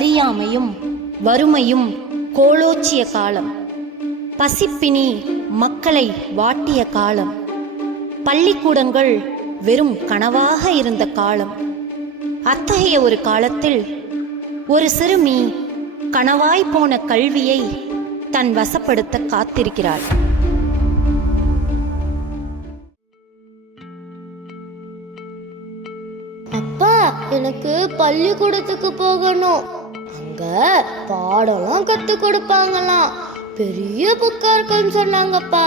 அறியாமையும் வறுமையும் கோலோச்சிய காலம். பசிப்பினி மக்களை வாட்டிய காலம். பள்ளிக்கூடங்கள் வெறும் கனவாக இருந்த காலம். அத்தகைய ஒரு காலத்தில் ஒரு சிறுமி கனவாய் போன கல்வியை தன் வசப்படுத்த காத்திருக்கிறாள். அப்பா, எனக்கு பள்ளிக்கூடத்துக்கு போகணும். அங்க பாடம்லாம் கத்து கொடுப்பாங்களாம். பெரிய புக்கா இருக்குன்னு சொன்னாங்கப்பா.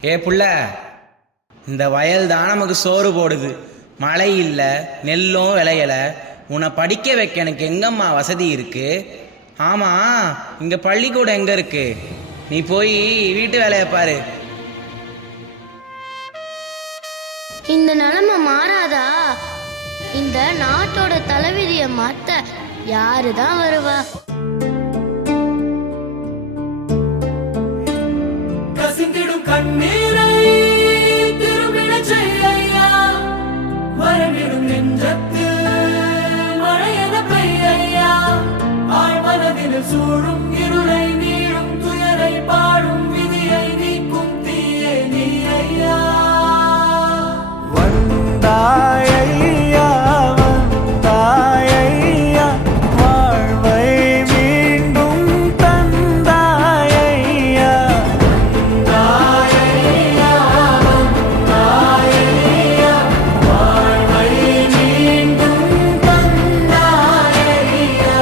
ஏ புள்ள, இந்த வயல் தான் நமக்கு சோறு போடுது. மழை இல்லை, நெல்லும் விளையலை. உன்னை படிக்க வைக்க எனக்கு எங்கம்மா வசதி இருக்கு? ஆமா, இங்க பள்ளிக்கூடம் எங்க இருக்கு? நீ போய் வீட்டு வேலையை பாரு. இந்த நிலைமை மாறாதா? இந்த நாட்டோட தலைவிதியை மாத்த யாருதான் வருவா? கசிந்திடும் கண்ணீரை திரும்பிட செய்யா, வரவிடும் நெஞ்சத்து மழையென பெய்யா, ஆழ்மனதில் சூழும் இருளை நீளும் துயரை பாடும் விதியை நீக்கும் தீயே நீ ஐயா. வந்தாயையா வந்தாயையா, வாழ்வை மீண்டும் தந்தாயையா. வந்தாயையா வந்தாயையா, வாழ்வை மீண்டும் தந்தாயையா.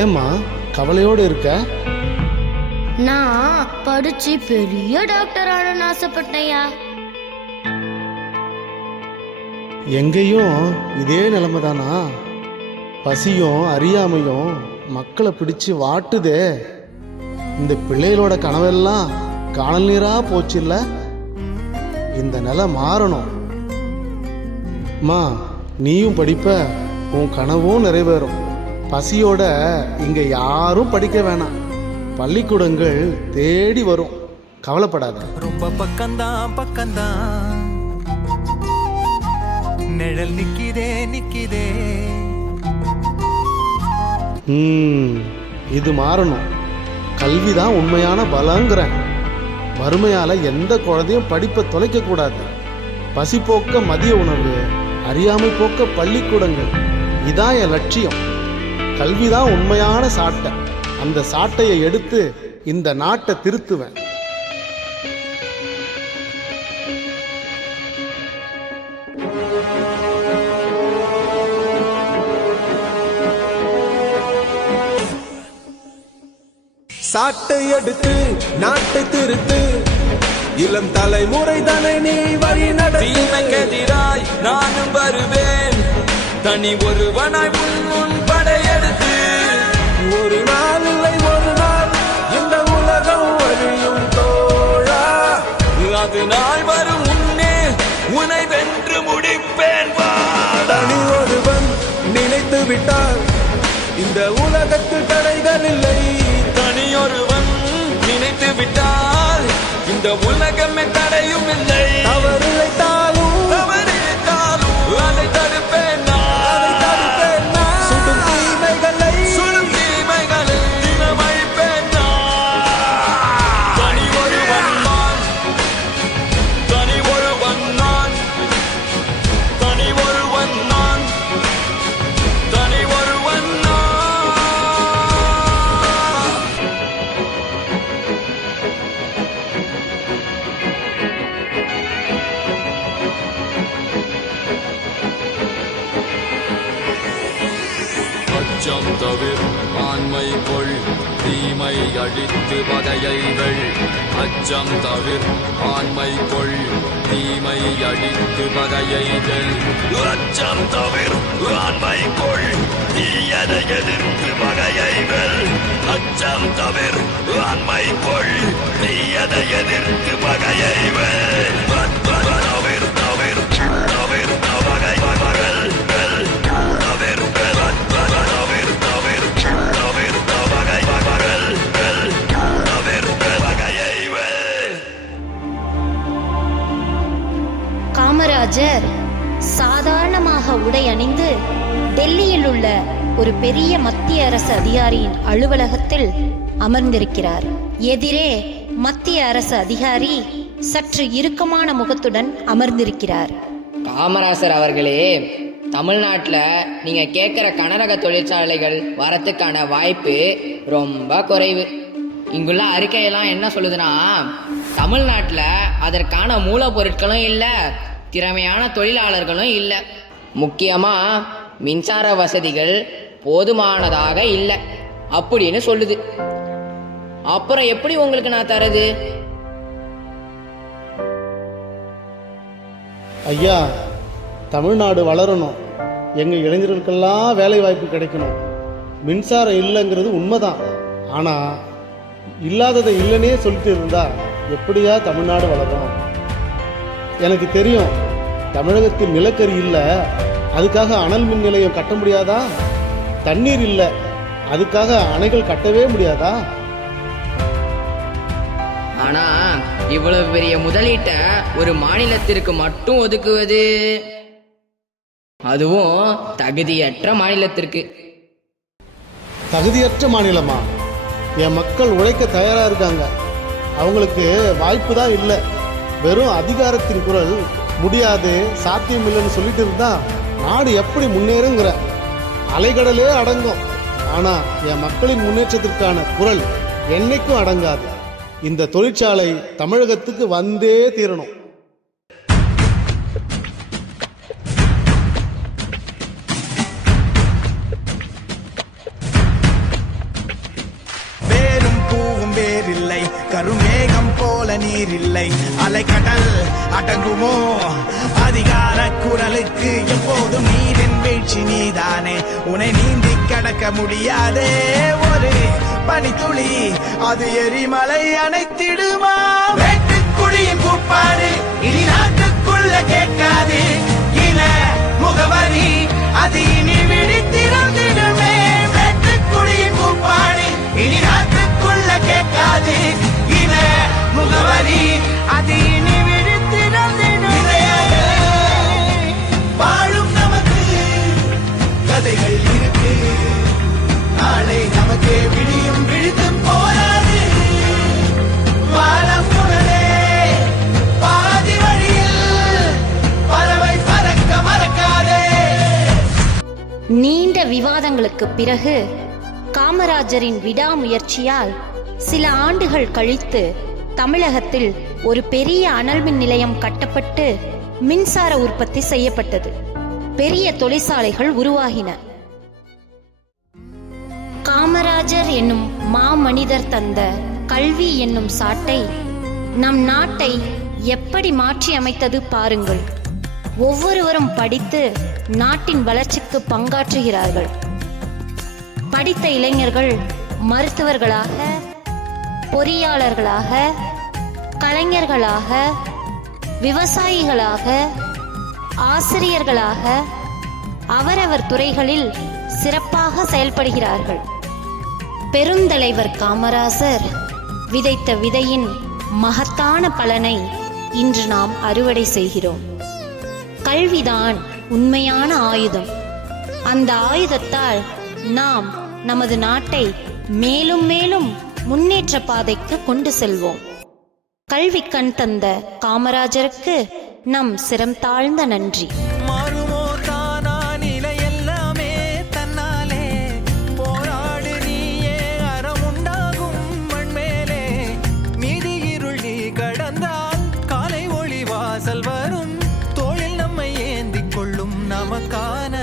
ஏம்மா கவலையோடு இருக்க? நான் படிச்சு பெரிய டாக்டர் ஆகணும்னு ஆசைப்பட்டேயா. எங்கேயும் இதே நிலைமை தானா? பசியும் அறியாமையும் மக்களை பிடிச்சு வாட்டுதே. இந்த பிள்ளைகளோட கனவெல்லாம் காணல் நீரா போச்சுல்ல. இந்த நிலை மாறணும். அம்மா, நீயும் படிப்ப, உன் கனவும் நிறைவேறும். பசியோட இங்க யாரும் படிக்க வேணாம். பள்ளிக்கூடங்கள் தேடி வரும். கவலைப்படாத. ரொம்ப பக்கம்தான் பக்கம்தான், நிழல் நிக்கிதே நிக்கிதே. இது மாறணும். கல்விதான் உண்மையான பலங்கிறேன். வறுமையால எந்த குழந்தையும் படிப்பை தொலைக்க கூடாது. பசி போக்க மதிய உணவு, அறியாமை போக்க பள்ளிக்கூடங்கள், இதான் என் லட்சியம். கல்விதான் உண்மையான சாட்டை. அந்த சாட்டையை எடுத்து இந்த நாட்டை திருத்துவேன். சாட்டை எடுத்து நாட்டை திருத்து, இளம் தலைமுறை தானே நீ வழி நடத்தினாய். நானும் வருவேன் தனி ஒருவனாய் முன் படையெடுத்து. ஒரு நாள் இல்லை ஒரு நாள் இந்த உலகம் வழியும் தோழா. அது நாள் வரும் முன்னே உனை வென்று முடிப்பேன். தனி ஒருவன் நினைத்து விட்டால் இந்த உலகத்தில் தடைகள் இல்லை. தனியொருவன் நினைத்து விட்டால் இந்த உலகமே தடையும் இல்லை. தவறிழைத்தாலும் அதை தடுப்பேன் நான். சுடும் தீமைகளை தினமழிப்பேன் நான். தனி ஒருவன் நான், தனி ஒருவன் நான், தனி ஒருவன் நான், தனி ஒருவன் நான். அச்சம் தவிர ஆண்மை கொள், தீமை அழித்து பகையைகள். அச்சம் தவிர ஆண்மை கொள், தீமை அழித்து பகையைகள். அச்சம் தவிர ஆண்மை கொள், தீயதை எதிர்த்து பகையைகள். அச்சம் தவிர ஆண்மை கொள், தீயதை எதிர்த்து பகையைகள். தவிர தவிர தவிர பகை பகல் தவிர காமராஜர் சாதாரணமாக உடை அணிந்து டெல்லியில் உள்ள ஒரு பெரிய மத்திய அரசு அதிகாரியின் அலுவலகத்தில் அமர்ந்திருக்கிறார். எதிரே மத்திய அரசு அதிகாரி சற்று இறுக்கமான முகத்துடன் அமர்ந்திருக்கிறார். காமராசர் அவர்களே, தமிழ்நாட்டில் நீங்கள் கேட்குற கனரக தொழிற்சாலைகள் வரத்துக்கான வாய்ப்பு ரொம்ப குறைவு. இங்குள்ள அறிக்கையெல்லாம் என்ன சொல்லுதுன்னா, தமிழ்நாட்டில் அதற்கான மூலப்பொருட்களும் இல்லை, திறமையான தொழிலாளர்களும் இல்லை, முக்கியமாக மின்சார வசதிகள் போதுமானதாக இல்லை அப்படின்னு சொல்லுது. அப்புறம் எப்படி உங்களுக்கு நான் தரது? ஐயா, தமிழ்நாடு வளரணும், எங்கள் இளைஞர்களுக்கெல்லாம் வேலை வாய்ப்பு கிடைக்கணும். மின்சாரம் இல்லைங்கிறது உண்மைதான். ஆனால் இல்லாததை இல்லைன்னே சொல்லிட்டு இருந்தா எப்படியா தமிழ்நாடு வளரும்? எனக்கு தெரியும், தமிழகத்தில் நிலக்கரி இல்லை, அதுக்காக அனல் மின் நிலையம் கட்ட முடியாதா? தண்ணீர் இல்லை, அதுக்காக அணைகள் கட்டவே முடியாதா? ஆனா இவ்வளவு பெரிய முதலீட்டை ஒரு மாநிலத்திற்கு மட்டும் ஒதுக்குவது, அதுவும் தகுதியற்ற மாநிலத்திற்கு. தகுதியற்ற மாநிலமா? என் மக்கள் உழைக்க தயாரா இருக்காங்க, அவங்களுக்கு வாய்ப்பு தான் இல்லை. வெறும் அதிகாரத்தின் குரல் முடியாது, சாத்தியம் இல்லைன்னு சொல்லிட்டு இருந்தா நாடு எப்படி முன்னேறுங்கிற? அலைகடலே அடங்கும், ஆனா என் மக்களின் முன்னேற்றத்திற்கான குரல் என்னைக்கும் அடங்காது. இந்த தொழிற்சாலை தமிழகத்துக்கு வந்தே தீரணும். வேரும் பூவும் வேறில்லை, கருமேகம் போல நீரில்லை, அலைக்கடல் அடங்குமோ அதிகார குரலுக்கு? எப்போதும் நீரின் வீழ்ச்சி நீதானே, உன்னை நீந்தி கடக்க முடியாதே ஒரு பனித்துளி, அது எரிமலை அணைத்திடுமா? வேட்டுக்குடியின் கூப்பாடு இனி நாட்டுக்குள்ள கேட்காது, இன முகவரி அது இனி விழித்திருந்திடுமே. வேட்டுக்குடியின் கூப்பாடு இனி நாட்டுக்குள்ள கேட்காது, இன முகவரி அது இனி விழித்திருந்திடுமே. வாழும் நமக்கு கதைகள் இருக்கு, நாளை நமக்கே விடியும், விழித்து போராடு. வானம் புகழே பாதி வழியில் பறவை பறக்க மறக்காதே. நீண்ட விவாதங்களுக்கு பிறகு காமராஜரின் விடாமுயற்சியால் சில ஆண்டுகள் கழித்து தமிழகத்தில் ஒரு பெரிய அனல் மின் நிலையம் கட்டப்பட்டு மின்சார உற்பத்தி செய்யப்பட்டது. பெரிய தொழிற்சாலைகள் உருவாகின. காமராஜர் என்னும் மாமனிதர் தந்த கல்வி என்னும் சாட்டை நம் நாட்டை எப்படி மாற்றி அமைத்தது பாருங்கள். ஒவ்வொருவரும் படித்து நாட்டின் வளர்ச்சிக்கு பங்காற்றுகிறார்கள். படித்த இளைஞர்கள் மருத்துவர்களாக, பொறியாளர்களாக, கலைஞர்களாக, விவசாயிகளாக, ஆசிரியர்களாக அவரவர் துறைகளில் சிறப்பாக செயல்படுகிறார்கள். பெருந்தலைவர் காமராசர் விதைத்த விதையின் மகத்தான பலனை இன்று நாம் அறுவடை செய்கிறோம். கல்விதான் உண்மையான ஆயுதம். அந்த ஆயுதத்தால் நாம் நமது நாட்டை மேலும் மேலும் முன்னேற்ற பாதைக்கு கொண்டு செல்வோம். கல்வி கண் தந்த காமராஜருக்கு நம் சிரம் தாழ்ந்த நன்றி. மாறுமோ தானா நிலை எல்லாமே தன்னாலே, போராடு நீயே அறமுண்டாகும் மண்மேலே, மீதி இருள் நீ கடந்தால் காலை ஒளி வாசல் வரும், தோளில் நம்மை ஏந்திக் கொள்ளும் நமக்கான